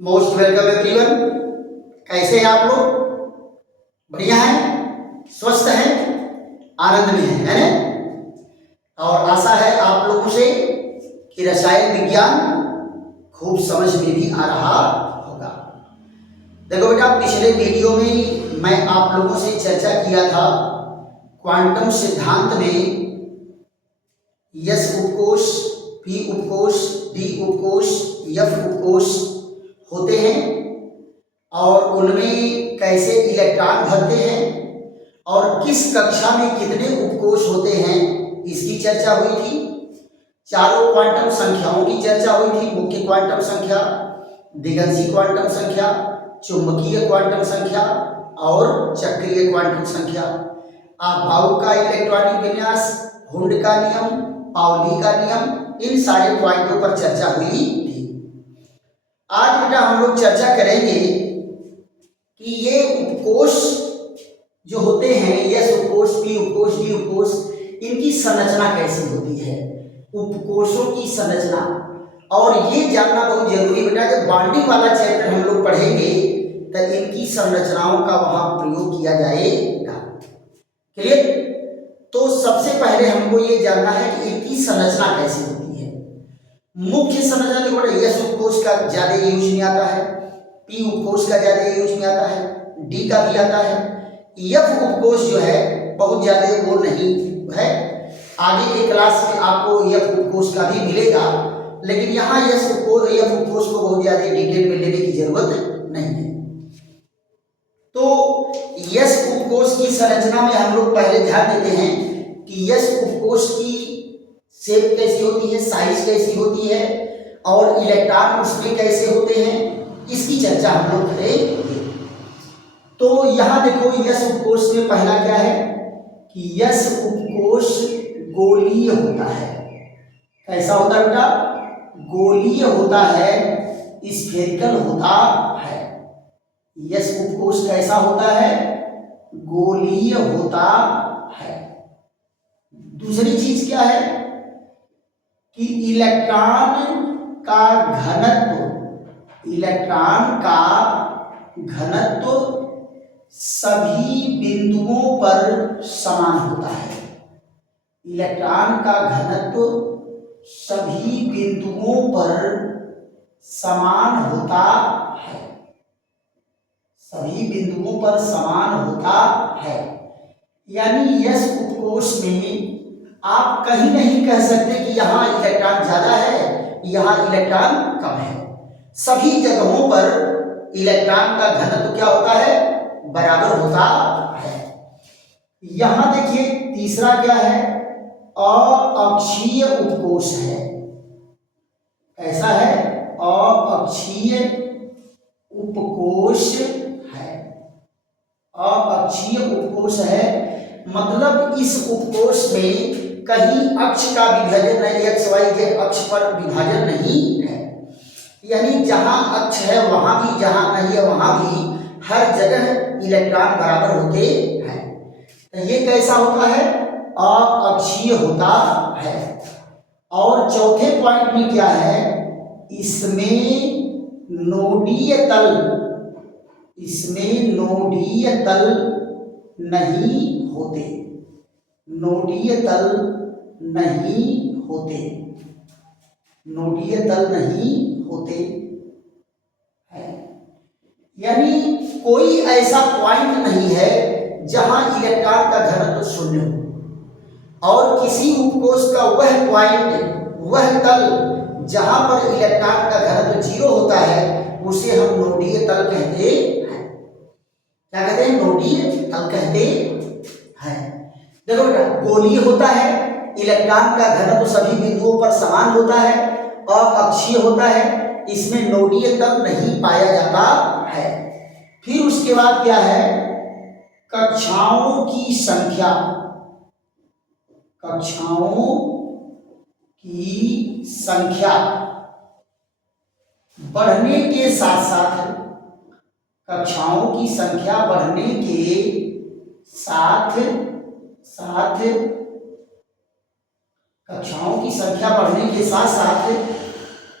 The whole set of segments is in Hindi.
Most welcome everyone. कैसे हैं आप लोग? बढ़िया हैं, स्वस्थ हैं, आनंद में हैं, है ना? और आशा है आप लोगों से कि रसायन विज्ञान खूब समझ में भी आ रहा होगा। देखो बेटा, पिछले वीडियो में मैं आप लोगों से चर्चा किया था क्वांटम सिद्धांत में एस उपकोष, पी उपकोष, डी उपकोष, एफ उपकोष होते हैं और उनमें कैसे इलेक्ट्रॉन भरते हैं और किस कक्षा में कितने उपकोष होते हैं, इसकी चर्चा हुई थी। चारों क्वांटम संख्याओं की चर्चा हुई थी। मुख्य क्वांटम संख्या, दिगंशी क्वांटम संख्या, चुंबकीय क्वांटम संख्या और चक्रीय क्वांटम संख्या। अभाव का इलेक्ट्रॉनिक विन्यास, हुंड का नियम, पाउली का नियम, इन सारे पॉइंटों पर चर्चा हुई थी। आज बेटा हम लोग चर्चा करेंगे कि ये उपकोष जो होते हैं, एस उपकोष, पी उपकोष, डी उपकोष, इनकी संरचना कैसी होती है, उपकोषों की संरचना। और ये जानना बहुत जरूरी बेटा, जब बॉन्डिंग वाला चैप्टर हम लोग पढ़ेंगे तो इनकी संरचनाओं का वहां प्रयोग किया जाएगा। क्लियर? तो सबसे पहले हमको ये जानना है कि इनकी संरचना कैसी होती है। मुख्य संरचना देखो बेटा, एस उपकोष का ज्यादा यूज नहीं आता है, पी उपकोष का ज्यादा यूज नहीं आता है, डी का भी आता है। एफ उपकोष जो है बहुत ज्यादा वो नहीं है। आगे के क्लास में आपको एफ उपकोष का भी मिलेगा, लेकिन यहाँ एफ उपकोष को बहुत ज्यादा डिटेल में लेने की जरूरत नहीं है। तो एस उपकोष की संरचना में हम लोग पहले ध्यान देते हैं कि एस उपकोष की शेप कैसी होती है, साइज कैसी होती है और इलेक्ट्रॉन उसमें कैसे होते हैं, इसकी चर्चा हम लोग करेंगे। तो यहां देखो, एस उपकोष में पहला क्या है कि एस उपकोष गोलीय होता है। कैसा होता है बेटा? गोलीय होता है, स्फेरिकल होता है। एस उपकोष कैसा होता है? गोलीय होता है। दूसरी चीज क्या है कि इलेक्ट्रॉन का घनत्व सभी बिंदुओं पर समान होता है। इलेक्ट्रॉन का घनत्व सभी बिंदुओं पर समान होता है, सभी बिंदुओं पर समान होता है। यानी एस उपकोष में आप कहीं नहीं कह सकते कि यहां इलेक्ट्रॉन ज्यादा है, यहां इलेक्ट्रॉन कम है। सभी जगहों पर इलेक्ट्रॉन का घनत्व क्या होता है? बराबर होता है। यहां देखिए तीसरा क्या है? अअक्षीय उपकोष है। ऐसा है, अअक्षीय उपकोष है। अअक्षीय उपकोष है मतलब इस उपकोष में कहीं अक्ष का विभाजन नहीं, एक्स वाई जेड अक्ष पर विभाजन नहीं है। यानी जहां अक्ष है वहां भी, जहां नहीं है वहां भी, हर जगह इलेक्ट्रॉन बराबर होते हैं। तो ये कैसा होता है? अअक्षीय होता है। और चौथे पॉइंट में क्या है? इसमें नोडीय तल नहीं होते, नोडीय तल नहीं होते है। यानी कोई ऐसा पॉइंट नहीं है जहां इलेक्ट्रॉन का घनत्व शून्य हो, और किसी उपकोष का वह पॉइंट, वह तल जहां पर इलेक्ट्रॉन का घनत्व जीरो होता है, उसे हम नोडीय तल कहते हैं। क्या कहते हैं? नोडीय तल कहते हैं। देखो बेटा, गोलीय होता है, इलेक्ट्रॉन का घनत्व सभी बिंदुओं पर समान होता है और अक्षीय होता है, इसमें नोडीय तल नहीं पाया जाता है। फिर उसके बाद क्या है? कक्षाओं की संख्या बढ़ने के साथ साथ, कक्षाओं की संख्या बढ़ने के साथ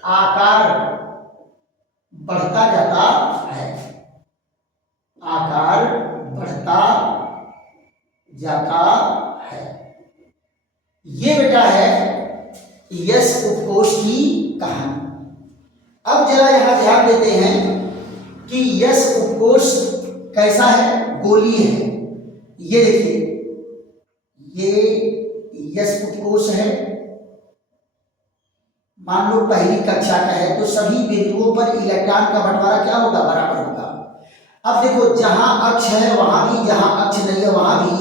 आकार बढ़ता जाता है, आकार बढ़ता जाता है। ये बेटा है यस उपकोष की कहानी। अब जरा यहां ध्यान देते हैं कि यस उपकोष कैसा है, गोलीय है। ये देखिए, ये यस उपकोष है। मान लो पहली कक्षा का है तो सभी बिंदुओं पर इलेक्ट्रॉन का बंटवारा क्या होगा, बराबर होगा। अब देखो जहां अक्ष है वहां भी, जहां अक्ष नहीं है वहां भी,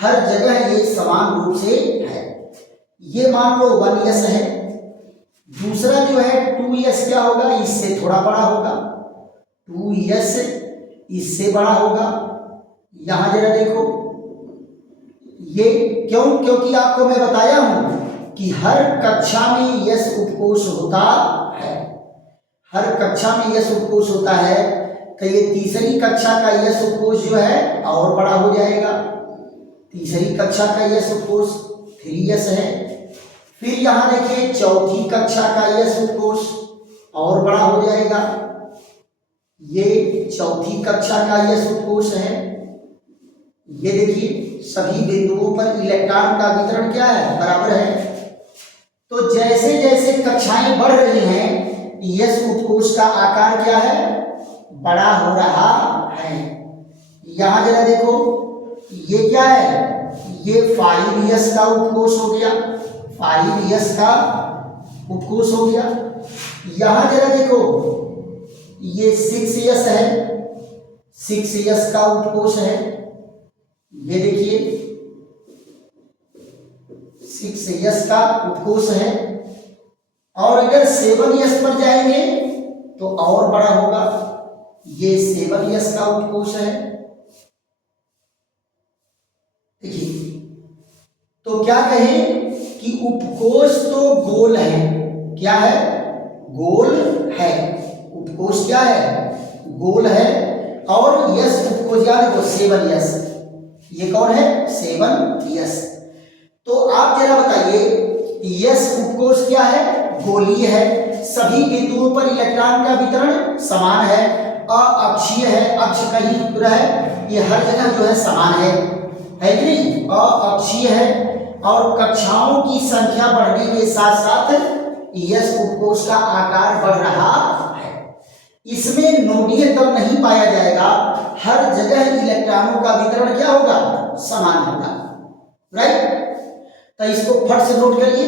हर जगह ये समान रूप से है। ये मान लो 1s है। दूसरा जो है 2s क्या होगा, इससे थोड़ा बड़ा होगा। 2s इससे बड़ा होगा। यहां जरा देखो, ये क्यों, क्योंकि आपको मैं बताया हूं कि हर कक्षा में यस उपकोष होता है। हर कक्षा में यस उपकोष होता है। तो ये तीसरी कक्षा का यस उपकोष जो है और बड़ा हो जाएगा। तीसरी कक्षा का यस उपकोष 3s है। फिर यहां देखिए चौथी कक्षा का यस उपकोष और बड़ा हो जाएगा। ये चौथी कक्षा का यस उपकोष है। ये देखिए सभी बिंदुओं पर इलेक्ट्रॉन का वितरण क्या है, बराबर है। तो जैसे जैसे कक्षाएं बढ़ रही हैं यस उपकोष का आकार क्या है, बड़ा हो रहा है। यहां जरा देखो, ये क्या है, ये 5s का उपकोष हो गया, 5s का उपकोष हो गया। यहां जरा देखो, ये 6s है, 6s का उपकोष है। ये देखिए 6s का उपकोष है। और अगर 7s पर जाएंगे तो और बड़ा होगा। ये 7s का उपकोष है। देखिए, तो क्या कहें कि उपकोष तो गोल है। क्या है, गोल है। उपकोष क्या है, गोल है। और यस उपकोष याद देखो 7s, ये कौन है, 7s। तो आप जरा बताइए, यस उपकोष क्या है, गोलीय है। सभी बिंदुओं पर इलेक्ट्रॉन का वितरण समान है। अअक्षीय है, अक्ष कहीं पूरा है, ये हर जगह जो है समान है कि नहीं, अअक्षीय है। और कक्षाओं की संख्या बढ़ने के साथ साथ यस उपकोष का आकार बढ़ रहा है। इसमें नोडीय तल नहीं पाया जाएगा। हर जगह इलेक्ट्रॉनों का वितरण क्या होगा, समान होगा, राइट। तो इसको फट से नोट करिए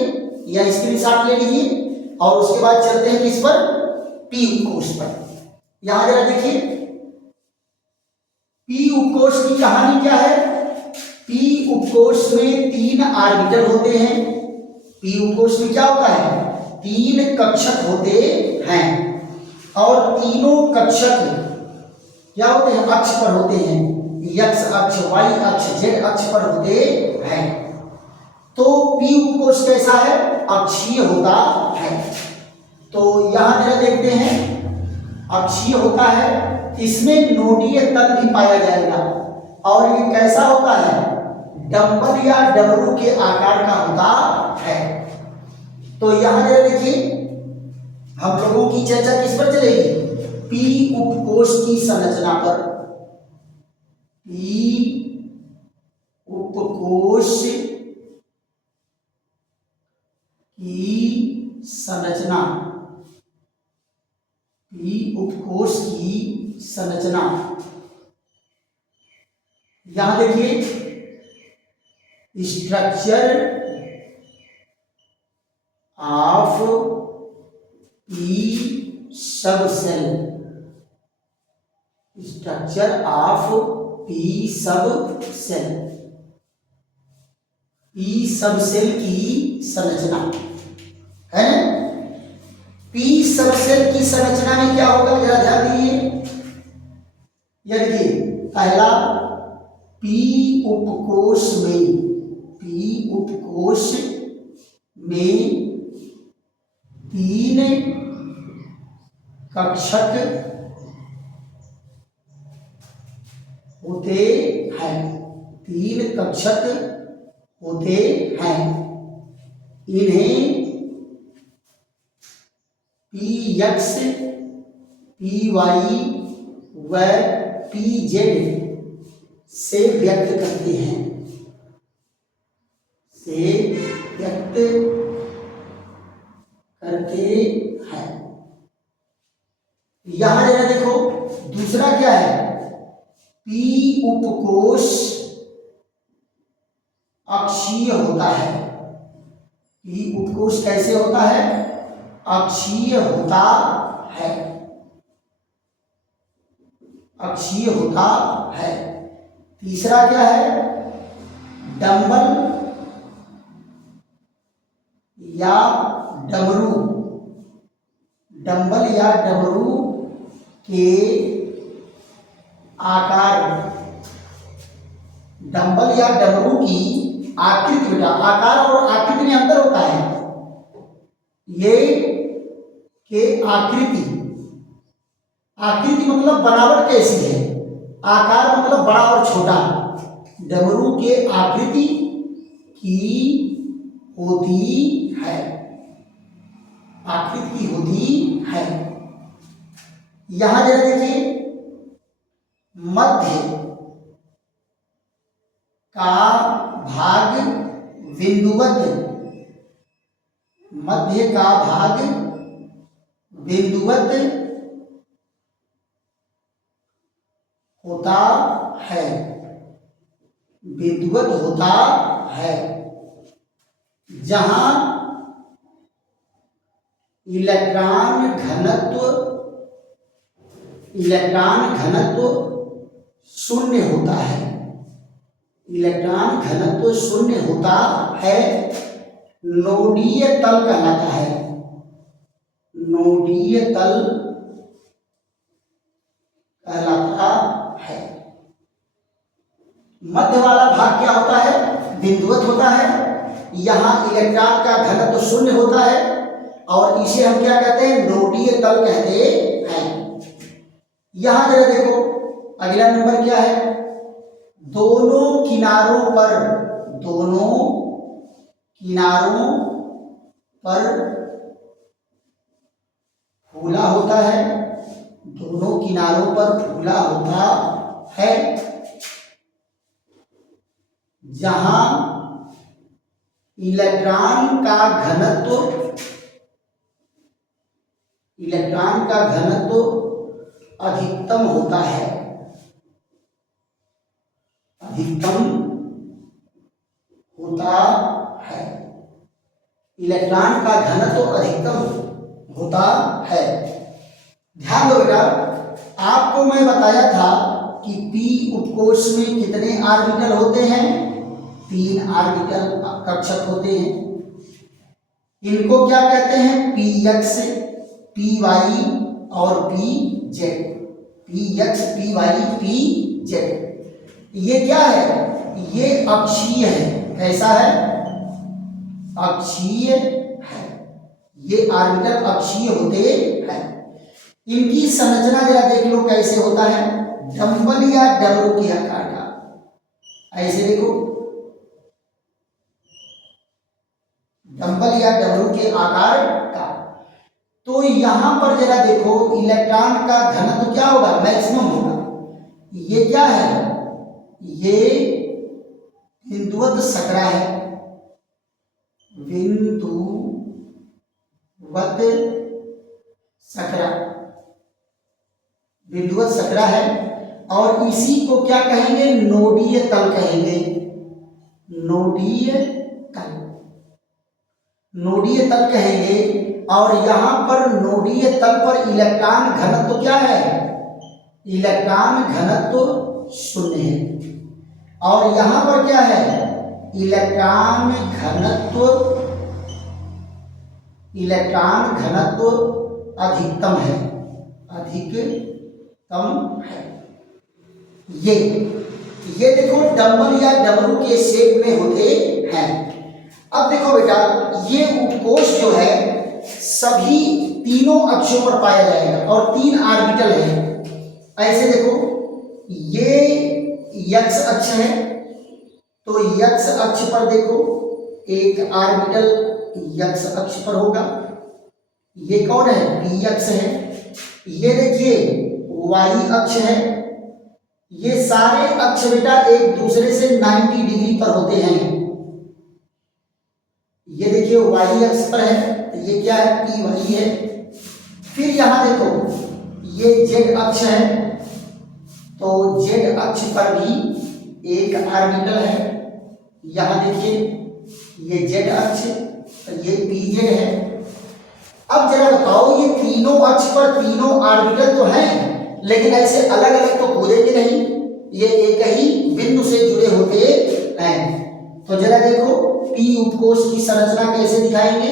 या स्क्रीनशॉट ले लीजिए और उसके बाद चलते हैं किस पर, पी उपकोष पर। यहां जरा देखिए, पी उपकोष की कहानी क्या है। पी उपकोष में 3 ऑर्बिटल होते हैं। पी उपकोष में क्या होता है, 3 कक्षक होते हैं। और तीनों कक्षक क्या होते हैं, अक्ष पर होते हैं। एक्स अक्ष, वाई अक्ष, जेड अक्ष पर होते हैं। तो पी उपकोष कैसा है, अक्षीय होता है। तो यहां जरा देखते हैं, अक्षीय होता है। इसमें नोडीय तल भी पाया जाएगा। और ये कैसा होता है, डंबल या डमरू के आकार का होता है। तो यहां जरा देखिए, हम लोगों की चर्चा किस पर चलेगी, पी उपकोष की संरचना पर। पी उपकोष की संरचना, पी उपकोष की संरचना। यहां देखिए, स्ट्रक्चर ऑफ पी सब सेल, स्ट्रक्चर ऑफ पी सब सेल, पी सब सेल की संरचना है ना। पी सब सेल की संरचना में क्या होगा, जरा ध्यान दीजिए। यह देखिए, पहला पी उपकोष में, पी उपकोष में 3 कक्षक होते हैं। 3 कक्षक होते हैं। इन्हें पी एक्स, पी वाई व पी जेड से व्यक्त करते हैं, से व्यक्त करते हैं। यहां जरा देखो दूसरा क्या है, पी उपकोष अक्षीय होता है। पी उपकोष कैसे होता है, अक्षीय होता है, अक्षीय होता है। तीसरा क्या है, डंबल या डमरू, डंबल या डमरू के आकार, डंबल या डमरू की आकृति, बेटा आकार और आकृति में अंतर होता है। ये के आकृति, आकृति मतलब बनावट कैसी है, आकार मतलब बड़ा और छोटा। डमरू के आकृति की होती है, आकृति की होती है। यहां जरा देखिए, मध्य का भाग बिंदुवत, मध्य का भाग बिंदुवत होता है, बिंदुवत होता है, जहां इलेक्ट्रॉन घनत्व शून्य होता है, इलेक्ट्रॉन घनत्व शून्य होता है, नोडीय तल कहलाता है, नोडीय तल कहलाता है। मध्य वाला भाग क्या होता है, बिंदुवत होता है, यहां इलेक्ट्रॉन का घनत्व शून्य होता है और इसे हम क्या कहते हैं, नोडीय तल कहते हैं। यहां जरा देखो अगला नंबर क्या है, दोनों किनारों पर फूला होता है, दोनों किनारों पर फूला होता है, जहां इलेक्ट्रॉन का घनत्व अधिकतम होता है, अधिकतम होता है, इलेक्ट्रॉन का घनत्व अधिकतम होता है। ध्यान दो बेटा, आपको मैं बताया था कि पी उपकोष में कितने ऑर्बिटल होते हैं, 3 ऑर्बिटल कक्षक होते हैं। इनको क्या कहते हैं, पी एक्स, पी वाई और p z, p x, p y, p z. ये क्या है, ये अक्षीय है, कैसा है, अक्षीय है, ये ऑर्बिटल अक्षीय होते हैं। इनकी संरचना जरा देख लो कैसे होता है, डंबल या डमरू के आकार का, ऐसे देखो डंबल या डमरू के आकार का। तो यहां पर जरा देखो इलेक्ट्रॉन का घनत्व क्या होगा, मैक्सिमम होगा। ये क्या है, ये बिंदुवत सकरा है, बिंदुवत सकरा, बिंदुवत सकरा है और इसी को क्या कहेंगे, नोडीय तल कहेंगे, नोडीय तल, नोडीय तल कहेंगे। और यहां पर नोडीय तल पर इलेक्ट्रॉन घनत्व क्या है, इलेक्ट्रॉन घनत्व शून्य है और यहां पर क्या है, इलेक्ट्रॉन घनत्व अधिकतम है, अधिकतम है। ये देखो डंबल या डमरू के शेप में होते हैं। अब देखो बेटा, ये उपकोष जो है सभी तीनों अक्षों पर पाया जाएगा और 3 ऑर्बिटल है। ऐसे देखो, ये एक्स अक्ष है, तो एक्स अक्ष पर देखो एक ऑर्बिटल एक्स अक्ष पर होगा, ये कौन है, पी एक्स है, ये देखिए वाई अक्ष है, ये सारे अक्ष बेटा एक दूसरे से 90 डिग्री पर होते हैं। ये देखिए वाई अक्ष पर है तो ये क्या है, पी वाई है। फिर यहां देखो ये जेड अक्ष है, तो जेड अक्ष पर भी एक ऑर्बिटल है। यहां देखिए ये जेड अक्ष, तो ये पी जेड है। अब जरा बताओ ये तीनों अक्ष पर तीनों ऑर्बिटल तो हैं, लेकिन ऐसे अलग अलग तो कूदेंगे नहीं, ये एक ही बिंदु से जुड़े होते हैं। तो जरा देखो पी उपकोष की संरचना कैसे दिखाएंगे,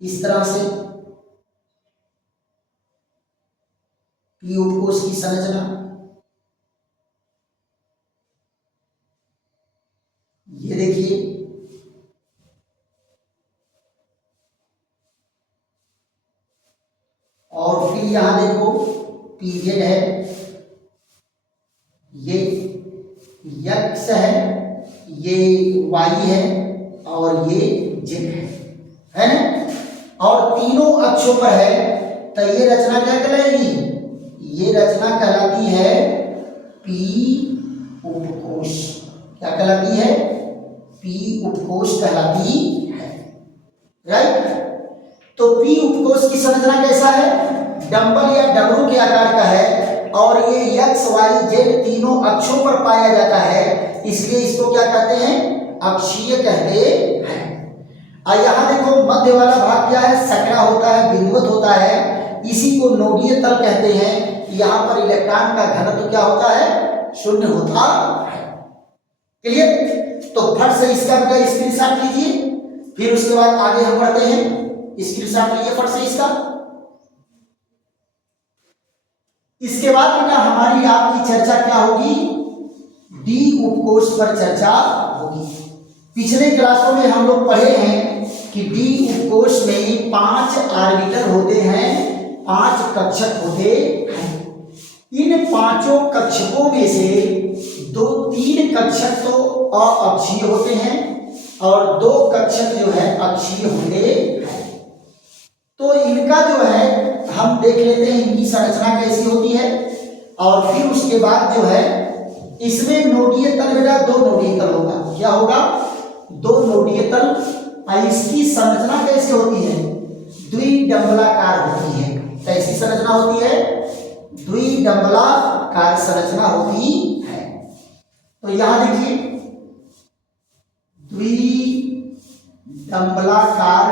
इस तरह से पी उपकोष की संरचना, ये देखिए और फिर यहां देखो पीजेड है, ये एक्स है, ये वाई है और ये जेड है ना। और तीनों अक्षों पर है, तो ये रचना क्या कहलाएगी, ये रचना कहलाती है पी उपकोष। क्या कहलाती है, पी उपकोष कहलाती है, राइट। तो पी उपकोष की संरचना कैसा है, डंबल या डमरू के आकार का है और ये एक्स वाई जेड तीनों अक्षों पर पाया जाता है, इसलिए इसको क्या कहते हैं, अक्षीय कहते हैं। और यहाँ देखो मध्य वाला भाग क्या है, सकरा होता है, बिंदुवत होता है, इसी को नोडीय तल कहते हैं। यहाँ पर इलेक्ट्रॉन का घनत्व क्या होता है, शून्य होता है। क्लियर। तो फट से इसका बेटा स्क्रीनशॉट लीजिए, फिर उसके बाद आगे हम बढ़ते हैं। स्क्रीनशॉट लीजिए फट से इसका। इसके बाद बेटा हमारी आपकी चर्चा क्या होगी, डी उपकोष पर चर्चा होगी। पिछले क्लासों में हम लोग पढ़े हैं कि डी उपकोष में 5 ऑर्बिटल होते हैं, 5 कक्षक होते हैं। इन पांचों कक्षकों में से 2-3 कक्षक तो अक्षीय होते हैं और 2 कक्षक जो है अक्षीय होते हैं। तो इनका जो है हम देख लेते हैं इनकी संरचना कैसी होती है, और फिर उसके बाद जो है इसमें नोडीय तल बेटा 2 नोडीय तल होगा। क्या होगा, 2 नोडीय तल। और इसकी संरचना कैसे होती है, द्विडंबलाकार होती है। कैसी संरचना होती है, द्विडंबलाकार संरचना होती है। तो यहां देखिए द्विडंबलाकार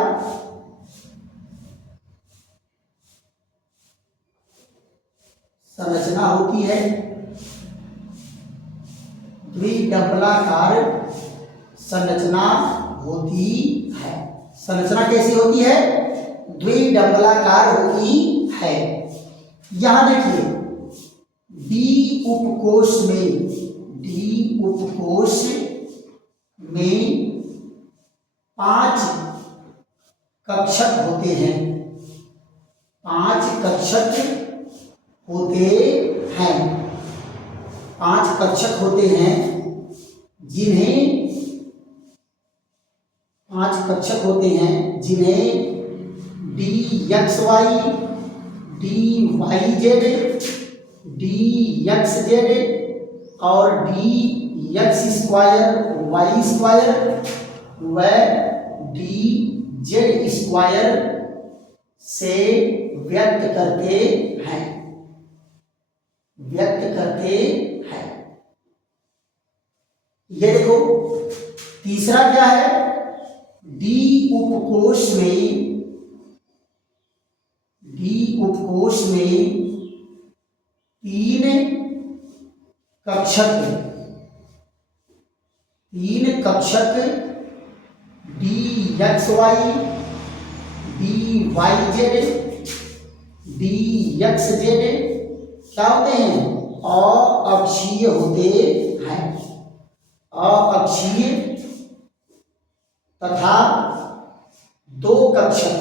संरचना होती है, द्विडंबलाकार संरचना होती है। संरचना कैसी होती है, द्विडंबलाकार होती है। यहां देखिए डी उपकोष में 5 कक्षक होते हैं, 5 कक्षक होते हैं, 5 कक्षक होते हैं, जिन्हें D x Y, D Y Z, D x Z और D x square Y square व डी जेड स्क्वायर से व्यक्त करते हैं। ये देखो तीसरा क्या है, डी उपकोष में 3 कक्षक D x Y, D Y Z, D x Z क्या होते हैं, अक्षीय होते हैं। अक्षीय तथा 2 कक्षक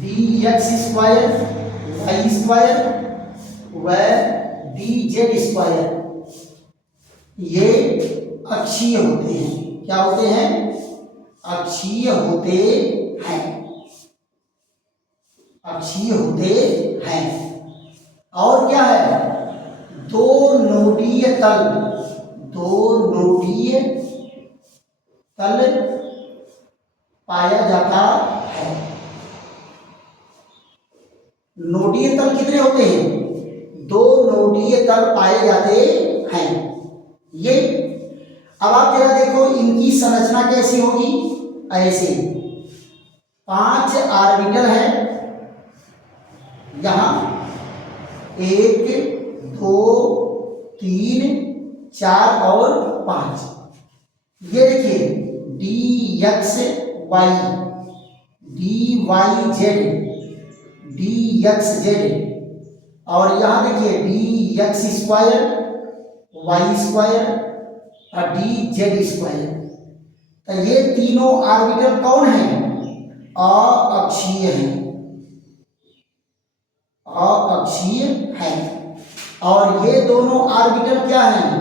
D x square Y square व डी जेड स्क्वायर ये अक्षीय होते हैं। क्या होते हैं, अक्षीय होते हैं, अक्षीय होते हैं। और क्या है, दो नोडीय तल, दो नोडीय तल पाया जाता है। नोडीय तल कितने होते हैं, दो नोडीय तल पाए जाते हैं। ये अब आप जरा देखो इनकी संरचना कैसी होगी, ऐसे 5 ऑर्बिटल है यहां, 1 2 3 4 और 5। ये देखिए d x Y, D Y Z, D x Z, और यहां देखिए d x square, Y square और डी जेड स्क्वायर। तो ये तीनों ऑर्बिटल कौन है, अअक्षीय है, अअक्षीय है। और ये दोनों ऑर्बिटल क्या हैं,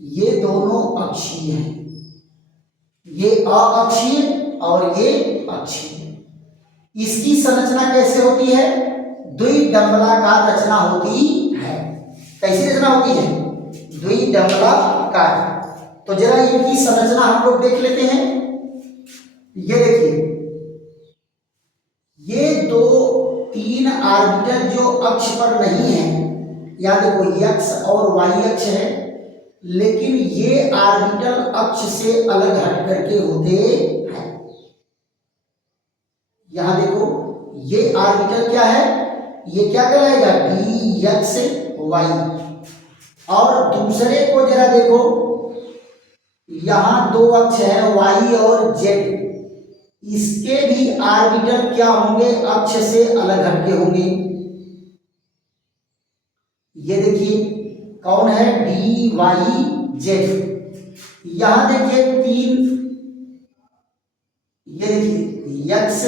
ये दोनों अक्षीय हैं, ये अअक्षीय और ये अक्षीय। इसकी संरचना कैसे होती है, द्विडंबलाकार रचना होती है। कैसी रचना होती है, द्विडंबलाकार। तो जरा इनकी संरचना हम लोग देख लेते हैं। ये देखिए ये 2 3 ऑर्बिटल जो अक्ष पर नहीं है, या देखो एक्स और वाई अक्ष है, लेकिन ये ऑर्बिटल अक्ष से अलग हट करके होते हैं। यहां देखो ये ऑर्बिटल क्या है, ये क्या कहलाएगा, डी एक्स वाई। और दूसरे को जरा देखो, यहां 2 अक्ष है वाई और जेड, इसके भी ऑर्बिटल क्या होंगे, अक्ष से अलग हटके होंगे। ये देखिए कौन है, डी वाई जेड। यहां देखिए 3, ये देखिए एक्स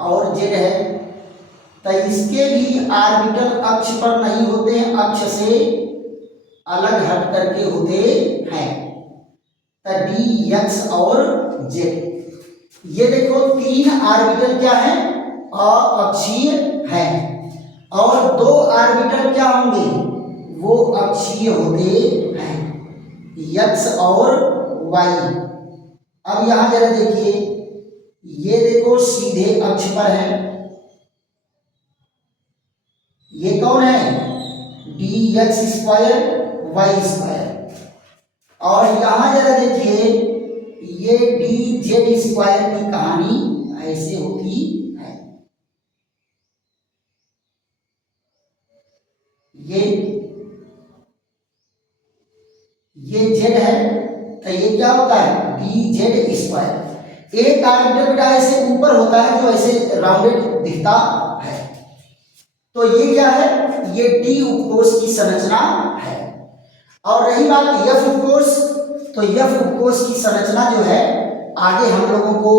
और जेड है, तो इसके भी ऑर्बिटल अक्ष पर नहीं होते हैं, अक्ष से अलग हट करके होते हैं। तो डी एक्स और जेड। ये देखो 3 ऑर्बिटल क्या है, अअक्षीय है, और 2 ऑर्बिटल क्या होंगे, वो अक्षीय होते हैं, एक्स और वाई। अब यहां जरा देखिए, ये देखो सीधे अक्ष पर है, ये कौन है, d x square Y square. और यहां जरा देखिए ये डी जेड स्क्वायर की कहानी ऐसे होती है। ये जेड है, तो ये क्या होता है, डी जेड स्क्वायर। एक ऑर्बिटल बेटा ऐसे ऊपर होता है जो ऐसे राउंडेड दिखता है, तो ये क्या है, ये डी उपकोष की संरचना है। और रही बात एफ उपकोष, तो एफ उपकोष की संरचना जो है आगे हम लोगों को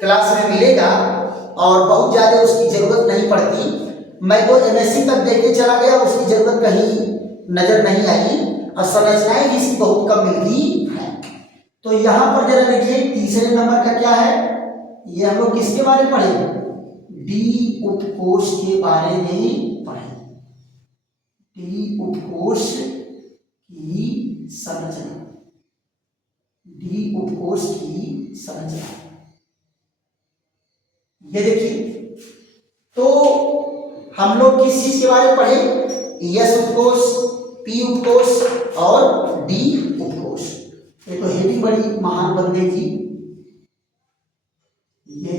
क्लास में मिलेगा, और बहुत ज़्यादा उसकी ज़रूरत नहीं पड़ती। मैं तो एमएससी तक देख के चला गया, उसकी ज़रूरत कहीं नज़र नहीं आई, और संरचनाएं भी इसकी बहुत कम मिलती हैं। तो यहाँ पर जरा देखिए तीसरे नंबर का क्या है, ये हम लोग किसके बारे में पढ़े, डी उपकोष के बारे में पढ़े। डी उपकोष की संरचना, डी उपकोष की संरचना। ये देखिए, तो हम लोग किस चीज के बारे में पढ़े, एस उपकोष, पी उपकोष और डी उपकोष। ये तो हेडिंग बड़ी महान बन गई थी, ये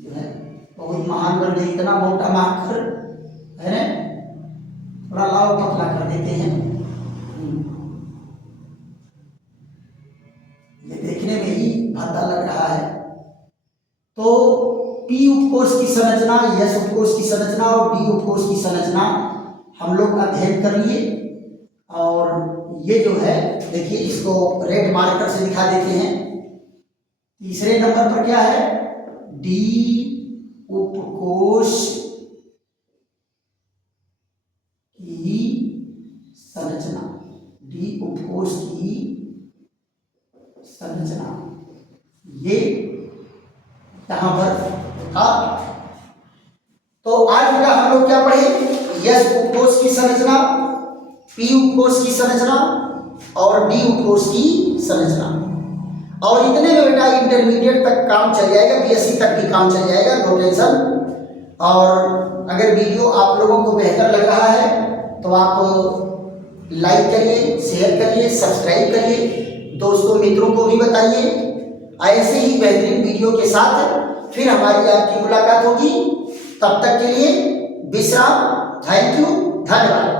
जो है बहुत महान बन गई, इतना मोटा मार्कर है ना, थोड़ा लाभ पतला कर देते हैं। ये देखने में ही भद्दा लग रहा है। तो पी उपकोष की संरचना, एस उपकोष की संरचना और डी उपकोष की संरचना हम लोग अध्ययन कर लिए। और ये जो है देखिए, इसको रेड मार्कर से दिखा देते हैं। तीसरे नंबर पर क्या है, डी उपकोष की संरचना, डी उपकोष की संरचना। ये यहाँ पर था। तो आज का हम लोग क्या पढ़े, यस उपकोष की संरचना, पी उपकोष की संरचना और डी उपकोष की संरचना। और इतने में बेटा इंटरमीडिएट तक काम चल जाएगा, बीएससी तक भी काम चल जाएगा, नो टेंशन। और अगर वीडियो आप लोगों को बेहतर लग रहा है तो आप लाइक करिए, शेयर करिए, सब्सक्राइब करिए, दोस्तों मित्रों को भी बताइए। ऐसे ही बेहतरीन वीडियो के साथ फिर हमारी आपकी मुलाकात होगी। तब तक के लिए विश्राम। थैंक यू, धन्यवाद।